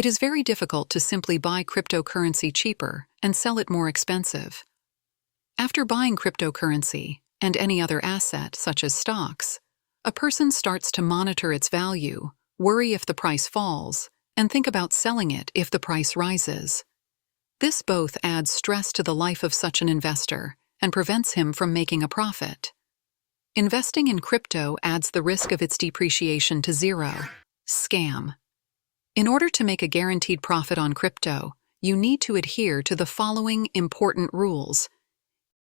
It is very difficult to simply buy cryptocurrency cheaper and sell it more expensive. After buying cryptocurrency, and any other asset such as stocks, a person starts to monitor its value, worry if the price falls, and think about selling it if the price rises. This both adds stress to the life of such an investor and prevents him from making a profit. Investing in crypto adds the risk of its depreciation to zero. Scam. In order to make a guaranteed profit on crypto, you need to adhere to the following important rules.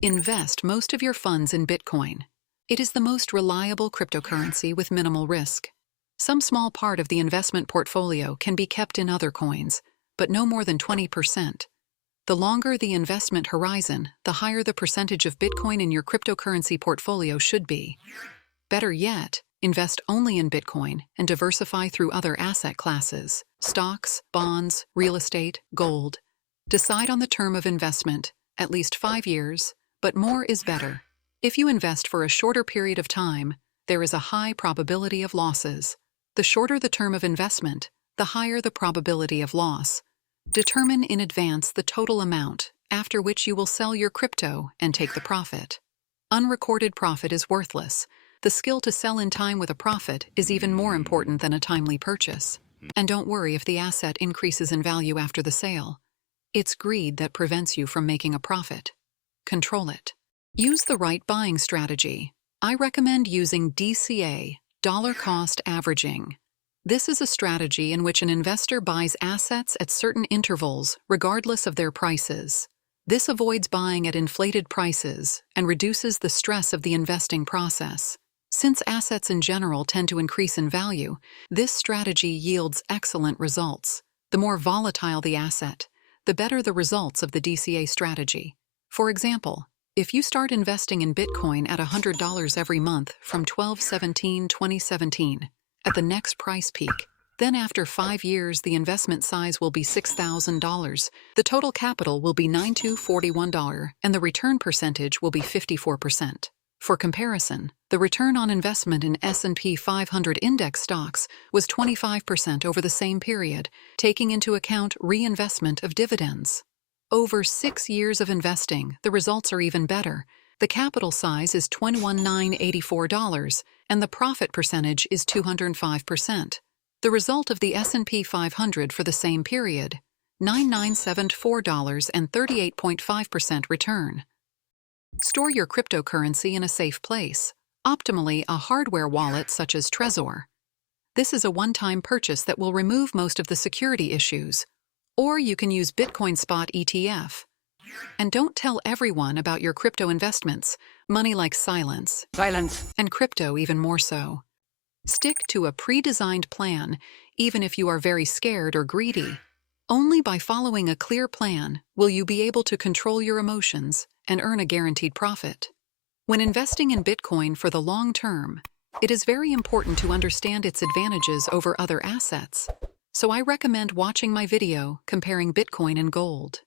Invest most of your funds in Bitcoin. It is the most reliable cryptocurrency with minimal risk. Some small part of the investment portfolio can be kept in other coins, but no more than 20%. The longer the investment horizon, the higher the percentage of Bitcoin in your cryptocurrency portfolio should be. Better yet, invest only in Bitcoin and diversify through other asset classes, stocks, bonds, real estate, gold. Decide on the term of investment, at least 5 years, but more is better. If you invest for a shorter period of time, there is a high probability of losses. The shorter the term of investment, the higher the probability of loss. Determine in advance the total amount, after which you will sell your crypto and take the profit. Unrecorded profit is worthless. The skill to sell in time with a profit is even more important than a timely purchase. And don't worry if the asset increases in value after the sale. It's greed that prevents you from making a profit. Control it. Use the right buying strategy. I recommend using DCA, dollar cost averaging. This is a strategy in which an investor buys assets at certain intervals, regardless of their prices. This avoids buying at inflated prices and reduces the stress of the investing process. Since assets in general tend to increase in value, this strategy yields excellent results. The more volatile the asset, the better the results of the DCA strategy. For example, if you start investing in Bitcoin at $100 every month from 12/17/2017, at the next price peak, then after 5 years the investment size will be $6,000, the total capital will be $9,241, and the return percentage will be 54%. For comparison, the return on investment in S&P 500 index stocks was 25% over the same period, taking into account reinvestment of dividends. Over 6 years of investing, the results are even better. The capital size is $21,984, and the profit percentage is 205%. The result of the S&P 500 for the same period, $9,974 and 38.5% return. Store your cryptocurrency in a safe place, optimally a hardware wallet such as Trezor. This is a one-time purchase that will remove most of the security issues. Or you can use Bitcoin Spot ETF. And don't tell everyone about your crypto investments. Money likes silence. And crypto even more so. Stick to a pre-designed plan, even if you are very scared or greedy. Only by following a clear plan will you be able to control your emotions and earn a guaranteed profit. When investing in Bitcoin for the long term, it is very important to understand its advantages over other assets. So I recommend watching my video comparing Bitcoin and gold.